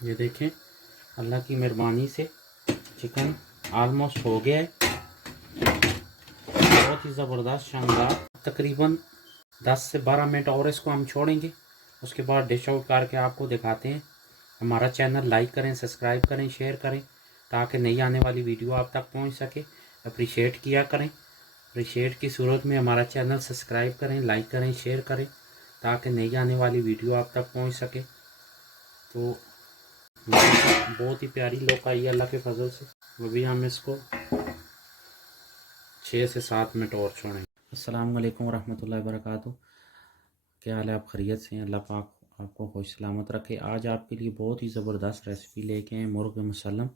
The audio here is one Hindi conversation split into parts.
ये देखें, अल्लाह की मेहरबानी से चिकन ऑलमोस्ट हो गया है। बहुत ही ज़बरदस्त शानदार। तकरीबन 10 से 12 मिनट और इसको हम छोड़ेंगे। उसके बाद डिश आउट करके आपको दिखाते हैं। हमारा चैनल लाइक करें, सब्सक्राइब करें, शेयर करें ताकि नई आने वाली वीडियो आप तक पहुंच सके। अप्रिशिएट किया करें। अप्रिशिएट की सूरत में हमारा चैनल सब्सक्राइब करें, लाइक करें, शेयर करें ताकि नई आने वाली वीडियो आप तक पहुंच सके। तो बहुत ही प्यारी लुक आई है अल्लाह के फजल से। अभी हम इसको 6 से 7 मिनट और छोड़ेंगे। अस्सलाम वालेकुम वरहमतुल्लाहि वबरकातुहू। क्या हाल है? आप खैरियत से हैं? अल्लाह पाक आपको खुश सलामत रखे। आज आपके लिए बहुत ही ज़बरदस्त रेसिपी लेके आए, मुर्ग मुसल्लम।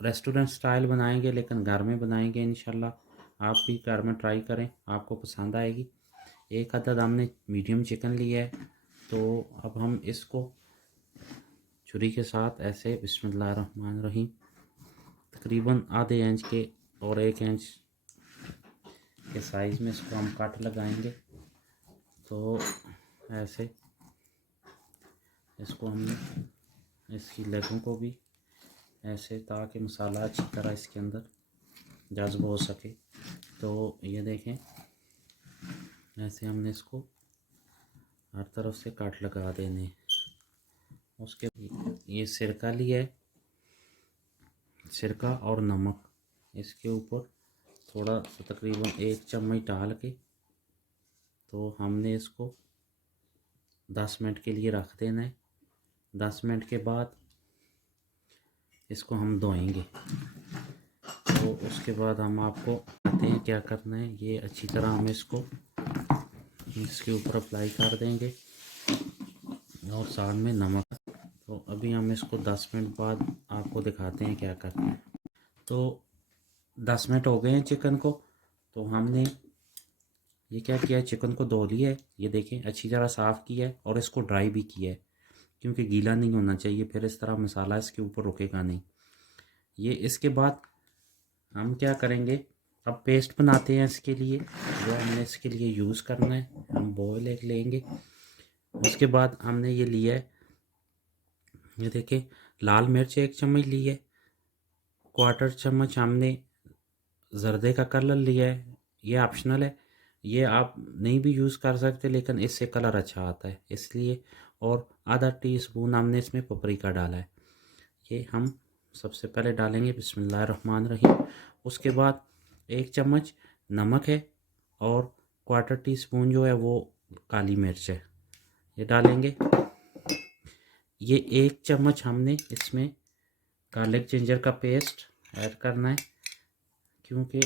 रेस्टोरेंट स्टाइल बनाएंगे लेकिन घर में बनाएंगे इंशाल्लाह। आप भी घर में ट्राई करें, आपको पसंद आएगी। एक अदद हमने मीडियम चिकन लिया है, तो अब हम इसको छुरी के साथ ऐसे बिस्मिल्लाहिर्रहमानिर्रहीम तकरीबन आधे इंच के और 1 इंच के साइज़ में इसको हम कट लगाएंगे। तो ऐसे इसको हमने इसकी लेगों को भी ऐसे, ताकि मसाला अच्छी तरह इसके अंदर जज्ब हो सके। तो ये देखें, ऐसे हमने इसको हर तरफ से कट लगा देने। उसके ये सिरका लिया है, सिरका और नमक इसके ऊपर थोड़ा सा तकरीबन 1 चम्मच डाल के, तो हमने इसको 10 मिनट के लिए रख देना है। 10 मिनट के बाद इसको हम धोएंगे। तो उसके बाद हम आपको बताते हैं क्या करना है। ये अच्छी तरह हम इसको इसके ऊपर अप्लाई कर देंगे और साथ में नमक। तो अभी हम इसको 10 मिनट बाद आपको दिखाते हैं क्या करना है। तो 10 मिनट हो गए हैं चिकन को। तो हमने ये क्या किया है, चिकन को धो लिया है। ये देखें, अच्छी तरह साफ़ किया है और इसको ड्राई भी किया है, क्योंकि गीला नहीं होना चाहिए, फिर इस तरह मसाला इसके ऊपर रुकेगा नहीं। ये इसके बाद हम क्या करेंगे, अब पेस्ट बनाते हैं इसके लिए। जो हमने इसके लिए यूज़ करना है, हम बॉयल एक लेंगे। उसके बाद हमने ये लिया है, ये देखिए, लाल मिर्च 1 चम्मच ली है। 1/4 चम्मच हमने ज़र्दे का कलर लिया है। ये ऑप्शनल है, ये आप नहीं भी यूज़ कर सकते, लेकिन इससे कलर अच्छा आता है इसलिए। और आधा टीस्पून हमने इसमें पपरिका डाला है। ये हम सबसे पहले डालेंगे बिस्मिल्लाहिर्रहमानिर्रहीम। उसके बाद 1 चम्मच नमक है और 1/4 टीस्पून जो है वो काली मिर्च है, ये डालेंगे। ये 1 चम्मच हमने इसमें गार्लिक जिंजर का पेस्ट ऐड करना है, क्योंकि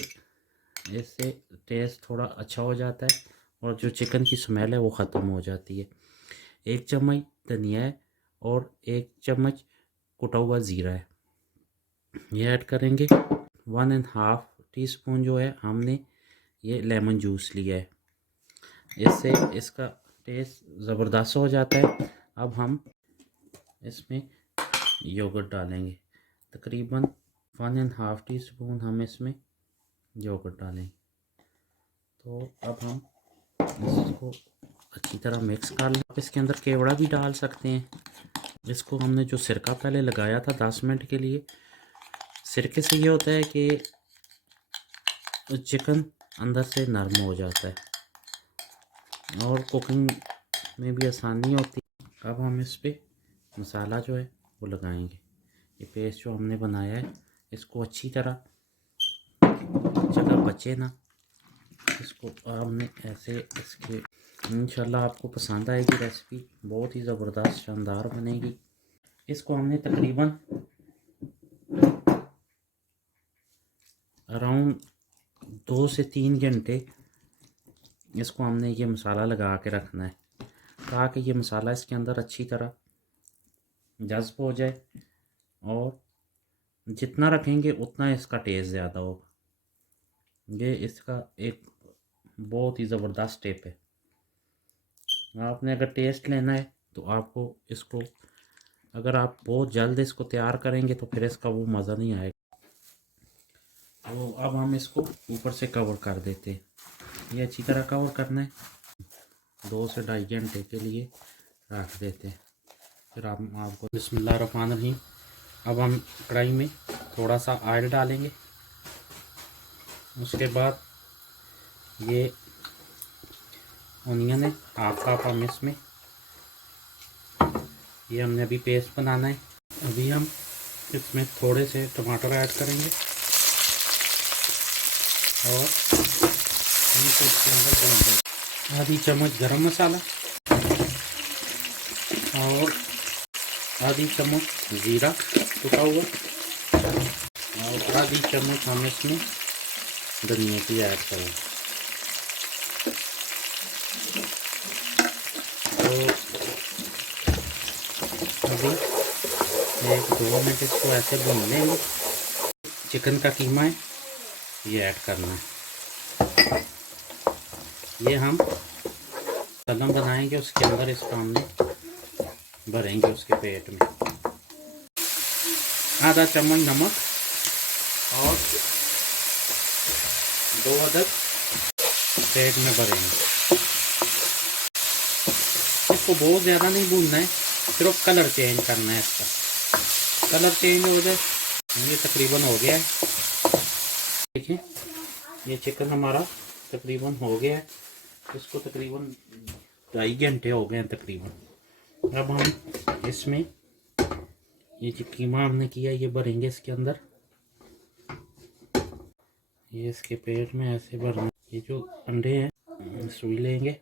इससे टेस्ट थोड़ा अच्छा हो जाता है और जो चिकन की स्मेल है वो ख़त्म हो जाती है। 1 चम्मच धनिया है और 1 चम्मच कुटा हुआ ज़ीरा है, ये ऐड करेंगे। 1.5 टीस्पून जो है हमने ये लेमन जूस लिया है, इससे इसका टेस्ट ज़बरदस्त हो जाता है। अब हम इसमें योगर्ट डालेंगे, तकरीबन 1.5 टीस्पून हम इसमें योगर्ट डालेंगे। तो अब हम इसको अच्छी तरह मिक्स कर लें। आप इसके अंदर केवड़ा भी डाल सकते हैं। इसको हमने जो सिरका पहले लगाया था 10 मिनट के लिए, सिरके से ये होता है कि चिकन अंदर से नरम हो जाता है और कुकिंग में भी आसानी होती है। अब हम इस पर मसाला जो है वो लगाएंगे। ये पेस्ट जो हमने बनाया है, इसको अच्छी तरह, जगह बचे ना, इसको हमने ऐसे इसके, इंशाल्लाह आपको पसंद आएगी रेसिपी, बहुत ही ज़बरदस्त शानदार बनेगी। इसको हमने तकरीबन अराउंड 2 से 3 घंटे इसको हमने ये मसाला लगा के रखना है, ताकि ये मसाला इसके अंदर अच्छी तरह जज्ब हो जाए। और जितना रखेंगे उतना इसका टेस्ट ज़्यादा होगा। ये इसका एक बहुत ही ज़बरदस्त टिप है। आपने अगर टेस्ट लेना है तो आपको इसको, अगर आप बहुत जल्द इसको तैयार करेंगे तो फिर इसका वो मज़ा नहीं आएगा। तो अब हम इसको ऊपर से कवर कर देते हैं। ये अच्छी तरह कवर करना है, 2 से ढाई घंटे के लिए रख देते हैं। फिर आप आपको बिस्मिल्लाहिर्रहमानिर्रहीम। अब हम कढ़ाई में थोड़ा सा ऑयल डालेंगे। उसके बाद ये ऑनियन है, हाफ कप हम इसमें, ये हमने अभी पेस्ट बनाना है। अभी हम इसमें थोड़े से टमाटर ऐड करेंगे और इसके अंदर आधी चम्मच गरम मसाला और आधी चम्मच ज़ीरा कुटा हुआ और आधी चम्मच हम इसमें धनिया की ऐड करें। तो अभी 1-2 मिनट इसको ऐसे भून लेंगे। चिकन का कीमा है, ये ऐड करना है। ये हम कदम बनाएंगे, उसके अंदर इसको हमने भरेंगे उसके पेट में। आधा चम्मच नमक और 2 अदद पेट में भरेंगे। इसको बहुत ज़्यादा नहीं भूनना है, सिर्फ कलर चेंज करना है। इसका कलर चेंज हो जाए, ये तकरीबन हो गया है। देखिए ये चिकन हमारा तकरीबन हो गया है। इसको तकरीबन 2.5 घंटे हो गए हैं तकरीबन। अब हम इसमें ये जो कीमा हमने किया ये भरेंगे इसके अंदर। ये इसके पेट में ऐसे भरना। ये जो अंडे हैं सुई लेंगे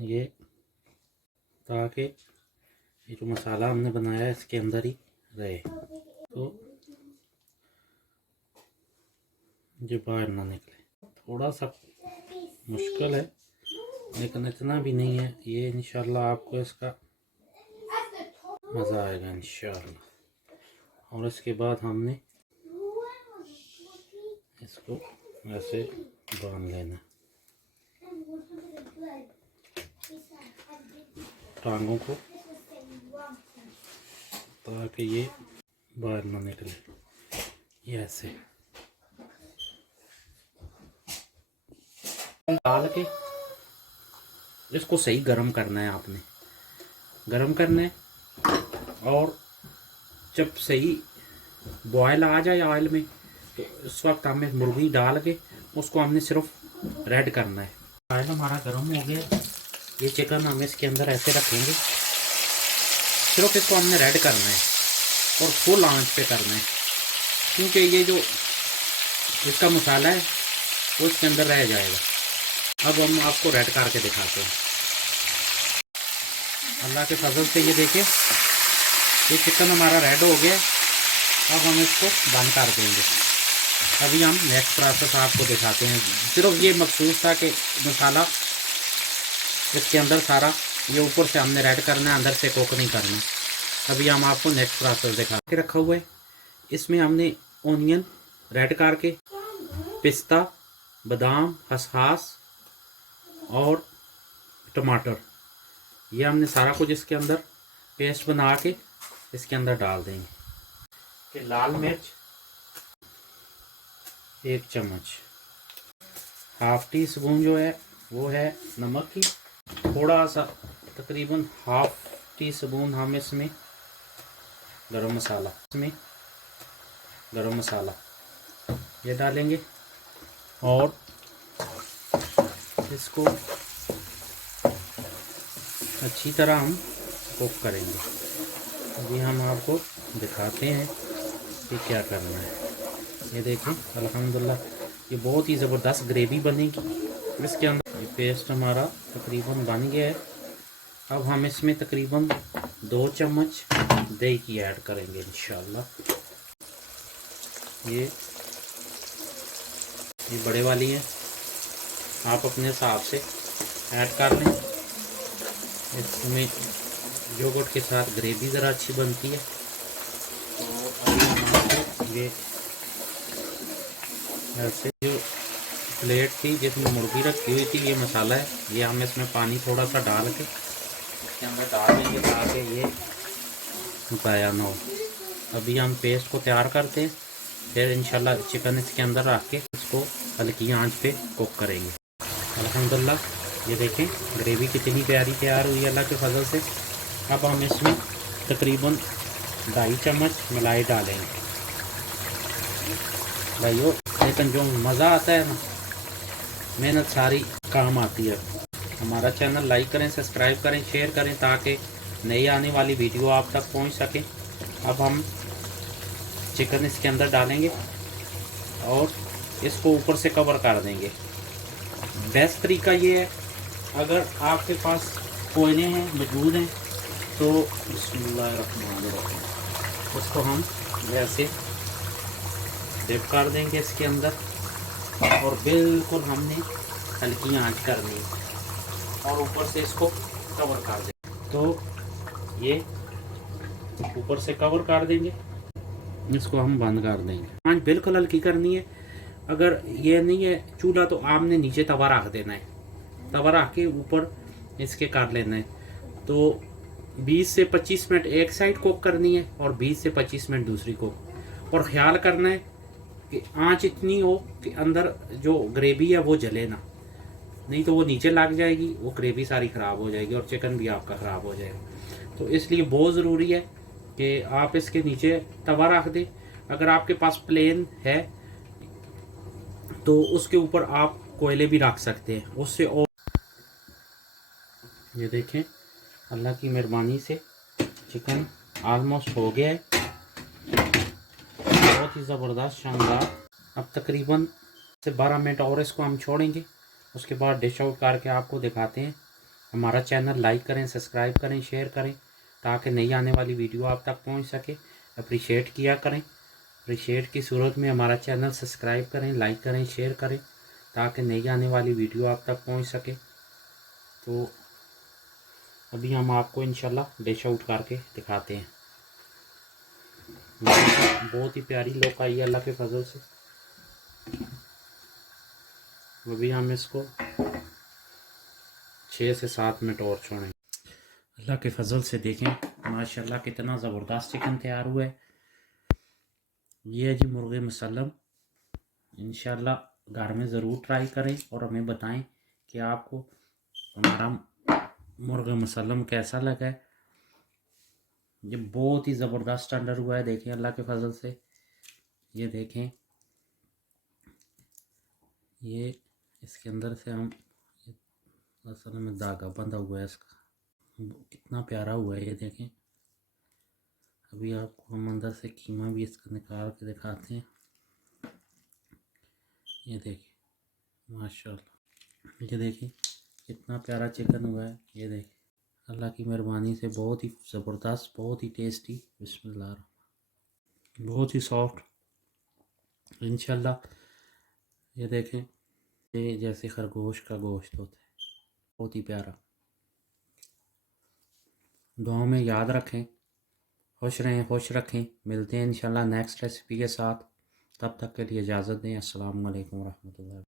ये, ताकि ये जो मसाला हमने बनाया है इसके अंदर ही रहे, तो जो बाहर ना निकले। थोड़ा सा मुश्किल है लेकिन इतना भी नहीं है। ये इंशाल्लाह आपको इसका मज़ा आएगा इंशाल्लाह। और इसके बाद हमने इसको ऐसे बांध लेना टांगों को, ताकि ये बाहर ना निकले। ये ऐसे डाल के इसको सही गरम करना है। आपने गरम करना है और जब सही बॉयल आ जाए ऑयल में, तो इस वक्त हमें मुर्गी डाल के उसको हमने सिर्फ रेड करना है। ऑयल हमारा गर्म हो गया। ये चिकन हम इसके अंदर ऐसे रखेंगे, सिर्फ इसको हमने रेड करना है और फुल आंच पे करना है, क्योंकि ये जो इसका मसाला है वो इसके अंदर रह जाएगा। अब हम आपको रेड करके दिखाते हैं। अल्लाह के फजल से ये देखिए ये चिकन हमारा रेड हो गया। अब हम इसको बंद कर देंगे। अभी हम नेक्स्ट प्रोसेस आपको दिखाते हैं। सिर्फ ये मखसूस था कि मसाला इसके अंदर सारा ये ऊपर से हमने रेड करना है, अंदर से कुक नहीं करना। अभी हम आपको नेक्स्ट प्रोसेस दिखा के रखा हुआ है। इसमें हमने ओनियन रेड करके, पिस्ता, बादाम, खसखस और टमाटर, ये हमने सारा कुछ इसके अंदर पेस्ट बना के इसके अंदर डाल देंगे। कि लाल मिर्च 1 चम्मच, हाफ टी स्पून जो है वो है नमक की, थोड़ा सा तकरीबन हाफ टी स्पून हम इसमें गरम मसाला ये डालेंगे और इसको अच्छी तरह हम कुक करेंगे। अभी हम आपको दिखाते हैं कि क्या करना है। ये देखें अल्हम्दुलिल्लाह ये बहुत ही ज़बरदस्त ग्रेवी बनेगी इसके अंदर। ये पेस्ट हमारा तकरीबन बन गया है। अब हम इसमें तकरीबन 2 चम्मच दही की ऐड करेंगे इंशाल्लाह। ये बड़े वाली है, आप अपने हिसाब से ऐड कर लें। इसमें योगर्ट के साथ ग्रेवी ज़रा अच्छी बनती है। तो अभी हम आपको ये ऐसे जो प्लेट थी जिसमें मुर्गी रखी हुई थी, ये मसाला है, ये हम इसमें पानी थोड़ा सा डाल के इसके अंदर डाल देंगे ताकि ये ज़ाया ना हो। अभी हम पेस्ट को तैयार करते हैं, फिर इंशाल्लाह चिकन इसके अंदर रख के इसको हल्की आंच पे कुक करेंगे। अल्हम्दुलिल्लाह ये देखें ग्रेवी कितनी प्यारी तैयार हुई है अल्लाह के फजल से। अब हम इसमें तकरीबन 2.5 चम्मच मलाई डालेंगे भाइयों। लेकिन जो मज़ा आता है ना, मेहनत सारी काम आती है। हमारा चैनल लाइक करें, सब्सक्राइब करें, शेयर करें ताकि नई आने वाली वीडियो आप तक पहुंच सके। अब हम चिकन इसके अंदर डालेंगे और इसको ऊपर से कवर कर देंगे। बेस्ट तरीका ये है, अगर आपके पास कोयले हैं मौजूद हैं तो बिस्मिल्लाहिर्रहमानिर्रहीम, उसको हम वैसे डिप कर देंगे इसके अंदर और बिल्कुल हमने हल्की आंच करनी है और ऊपर से इसको कवर कर देंगे। तो ये ऊपर से कवर कर देंगे, इसको हम बंद कर देंगे। आंच बिल्कुल हल्की करनी है। अगर ये नहीं है चूल्हा तो आपने नीचे तवा रख देना है, तवा रख के ऊपर इसके कर लेना है। तो 20 से 25 मिनट एक साइड कुक करनी है और 20 से 25 मिनट दूसरी कुक। और ख्याल करना है कि आंच इतनी हो कि अंदर जो ग्रेवी है वो जले ना, नहीं तो वो नीचे लग जाएगी, वो ग्रेवी सारी ख़राब हो जाएगी और चिकन भी आपका ख़राब हो जाएगा। तो इसलिए बहुत ज़रूरी है कि आप इसके नीचे तवा रख दें। अगर आपके पास प्लेन है तो उसके ऊपर आप कोयले भी रख सकते हैं उससे। और ये देखें, अल्लाह की मेहरबानी से चिकन आलमोस्ट हो गया है, बहुत ही ज़बरदस्त शानदार। अब तकरीबन से 12 मिनट और इसको हम छोड़ेंगे, उसके बाद डिश आउट करके आपको दिखाते हैं। हमारा चैनल लाइक करें, सब्सक्राइब करें, शेयर करें ताकि नई आने वाली वीडियो आप तक पहुंच सके। अप्रिशिएट किया करें, अप्रिशिएट की सूरत में हमारा चैनल सब्सक्राइब करें, लाइक करें, शेयर करें ताकि नई आने वाली वीडियो आप तक पहुँच सके। तो अभी हम आपको इंशाल्लाह डिश आउट करके दिखाते हैं। बहुत ही प्यारी लुक आई है अल्लाह के फजल से। अभी हम इसको 6 से 7 मिनट और छोड़ेंगे। अल्लाह के फजल से देखें माशाल्लाह कितना ज़बरदस्त चिकन तैयार हुआ है। ये है जी मुर्गे मुसल्लम। इंशाल्लाह घर में ज़रूर ट्राई करें और हमें बताएं कि आपको हमारा मुर्गा मुसल्लम कैसा लगा है। ये बहुत ही ज़बरदस्त स्टैंडर्ड हुआ है, देखें अल्लाह के फजल से। ये देखें, ये इसके अंदर से हम असल में धागा बंधा हुआ है इसका, कितना प्यारा हुआ है ये देखें। अभी आपको हम अंदर से कीमा भी इसका निकाल के दिखाते हैं। ये देखिए माशाल्लाह, ये देखिए कितना प्यारा चिकन हुआ है। ये देखिए अल्लाह की मेहरबानी से बहुत ही ज़बरदस्त, बहुत ही टेस्टी। बिस्मिल्लाह, बहुत ही सॉफ्ट इंशाल्लाह। ये देखें, ये जैसे खरगोश का गोश्त होता है, बहुत ही प्यारा। दुआ में याद रखें, खुश रहें, खुश रखें। मिलते हैं इंशाल्लाह नेक्स्ट रेसिपी के साथ, तब तक के लिए इजाज़त दें। अस्सलाम वालेकुम रहमतुल्लाह।